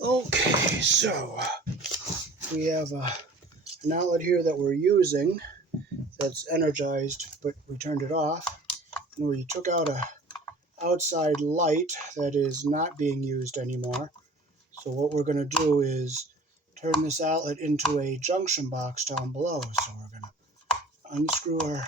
Okay, so we have an outlet here that we're using that's energized, but we turned it off. And we took out a outside light that is not being used anymore. So what we're going to do is turn this outlet into a junction box down below. So we're going to unscrew our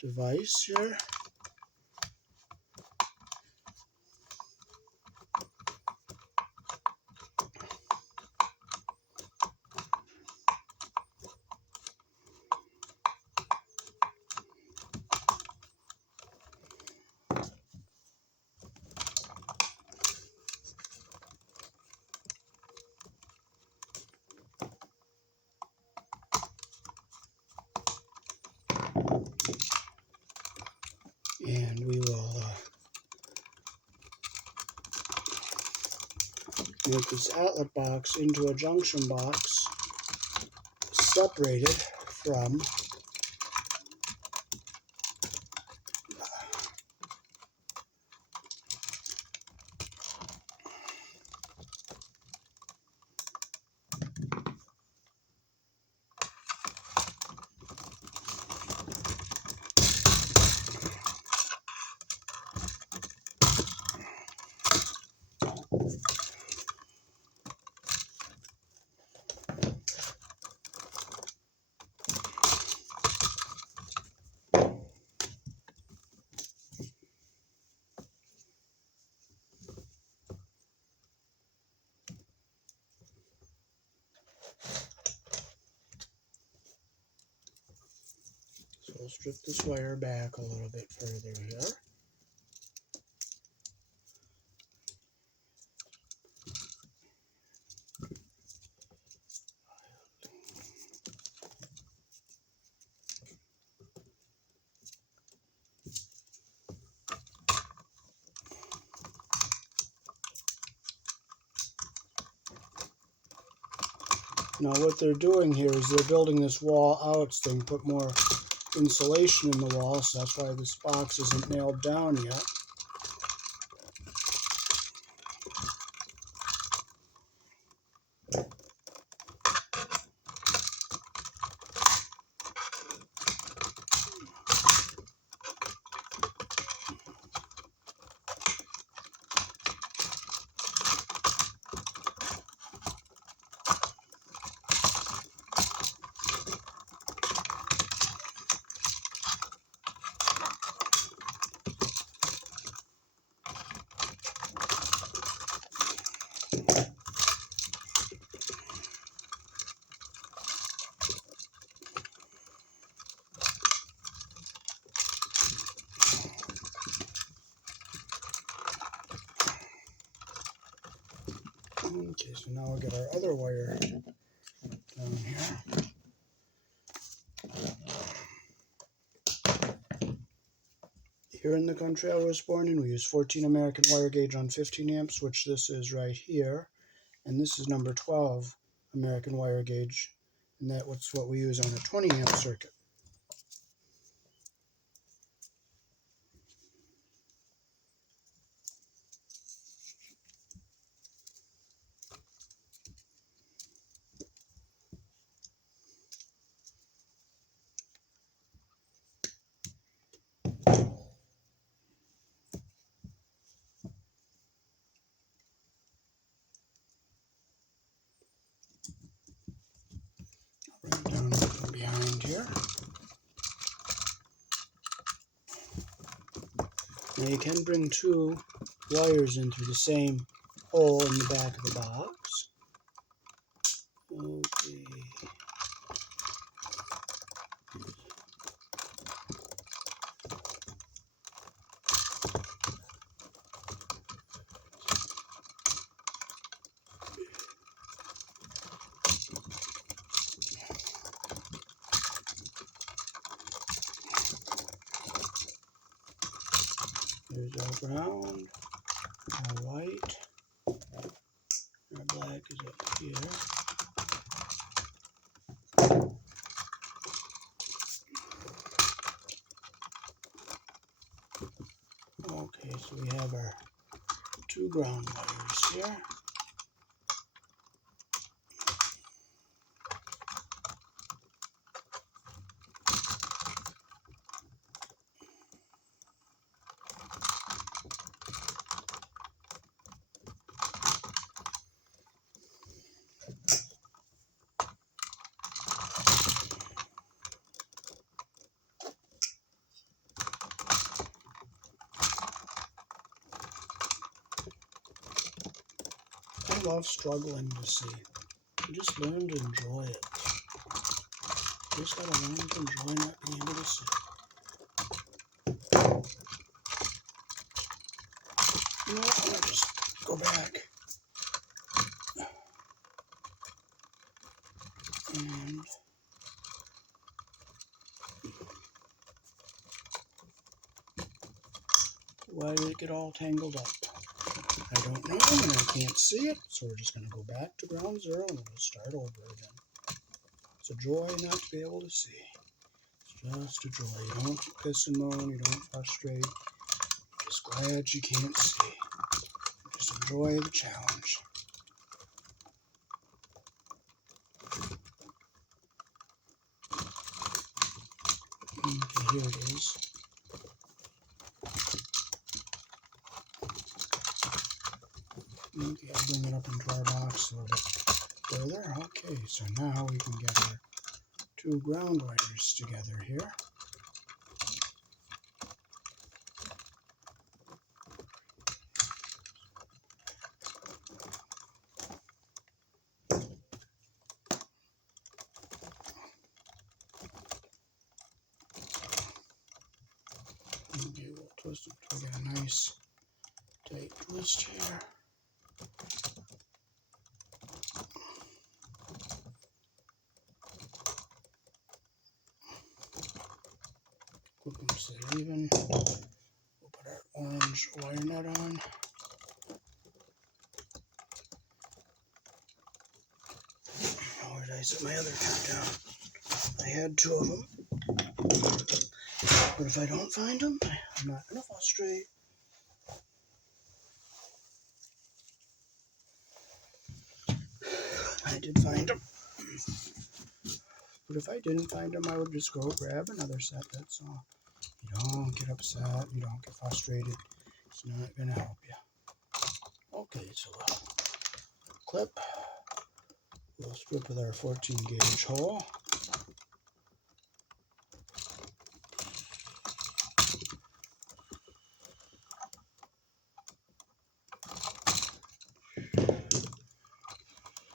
device here. And we will make this outlet box into a junction box separated from So we'll strip this wire back a little bit further here. Now what they're doing here is they're building this wall out so they can put more insulation in the wall, so that's why this box isn't nailed down yet. Okay, so now we'll get our other wire down here. Here in the country I was born in, we use 14 American wire gauge on 15 amps, which this is right here. And this is number 12 American wire gauge, and that's what we use on a 20 amp circuit. Bring it down from behind here. Now you can bring two wires in through the same hole in the back of the box. Okay. There's our ground, our white, our black is up here. Okay, so we have our two ground wires here. love struggling to see. You just learn to enjoy it. You just gotta learn to enjoy not being able to see. You know what? I'll just go back and why did it get all tangled up? I don't know, and I can't see it, so we're just going to go back to ground zero and we'll start over again. It's a joy not to be able to see. It's just a joy. You don't piss and moan, you don't frustrate. You're just glad you can't see. Just enjoy the challenge. Okay, here it is. Okay, I'll bring it up into our box a little bit further. Okay, so now we can get our two ground wires together here. Okay, we'll twist it until we get a nice tight twist here. Clip them so they're even. We'll put our orange wire nut on. Oh, where did I set my other two down? I had two of them. But if I don't find them, I'm not going to frustrate. I did find them. But if I didn't find them, I would just go grab another set, that's all. You don't get upset, you don't get frustrated. It's not going to help you. Okay, so clip. We'll strip with our 14 gauge hole.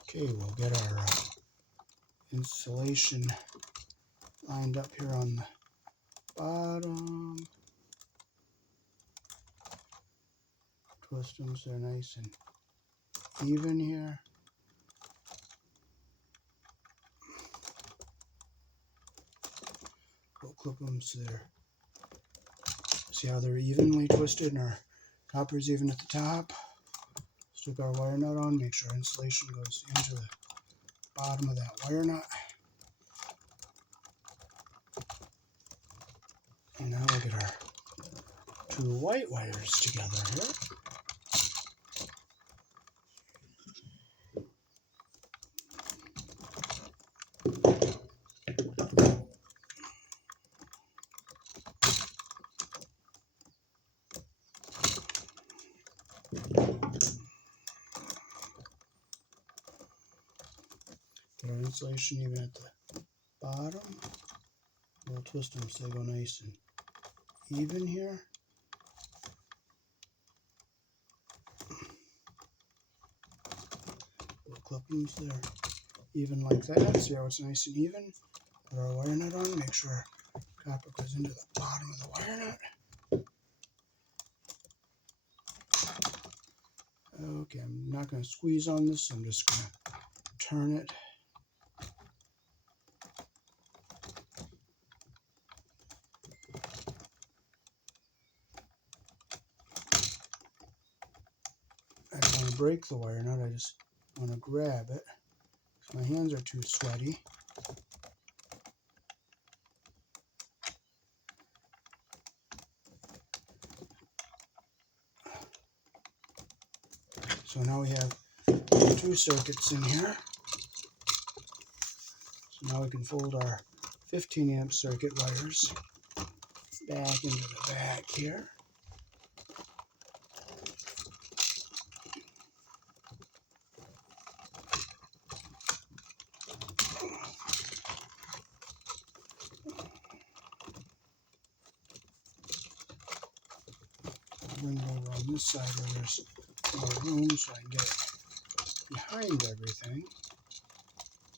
Okay, we'll get our insulation lined up here on the bottom. Twist them so they're nice and even here. We'll clip them so they're, see how they're evenly twisted and our copper's even at the top. Stick our wire nut on, make sure insulation goes into the bottom of that wire nut. And now we'll get our two white wires together here. Get our insulation even at the bottom. We'll twist them so they go nice and even here. We'll clip them so they're even like that. See how it's nice and even. Put our wire nut on, make sure copper goes into the bottom of the wire nut. Okay, I'm not going to squeeze on this, I'm just going to turn it. I don't want to break the wire nut, I just want to grab it. My hands are too sweaty. So now we have two circuits in here. So now we can fold our 15 amp circuit wires back into the back here. I'll bring it over on this side where there's more room so I can get it behind everything.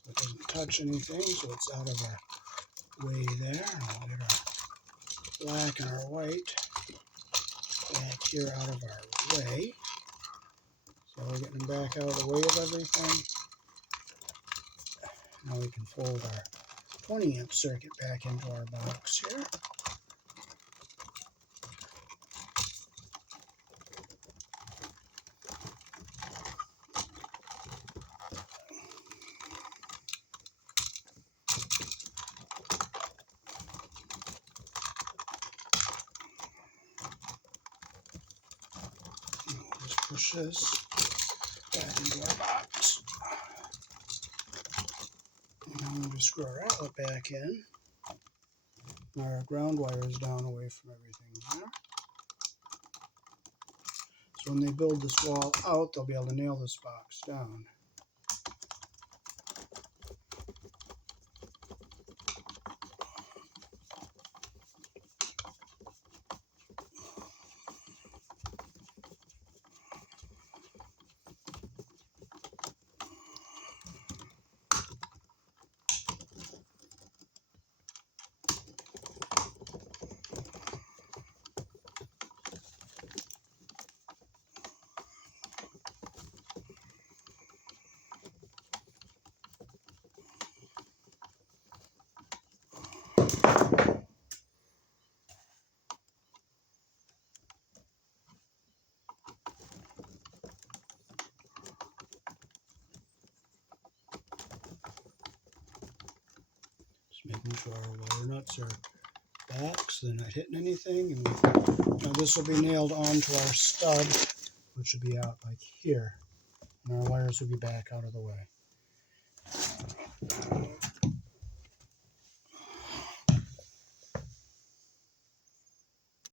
It doesn't touch anything, so it's out of our way there. I'll get our black and our white back here out of our way. So we're getting them back out of the way of everything. Now we can fold our 20 amp circuit back into our box here. Just push this back into our box. And now we'll just screw our outlet back in. Our ground wire is down away from everything there. So when they build this wall out, they'll be able to nail this box down. Making sure our wire nuts are back so they're not hitting anything. And now this will be nailed onto our stud, which will be out like here. And our wires will be back out of the way.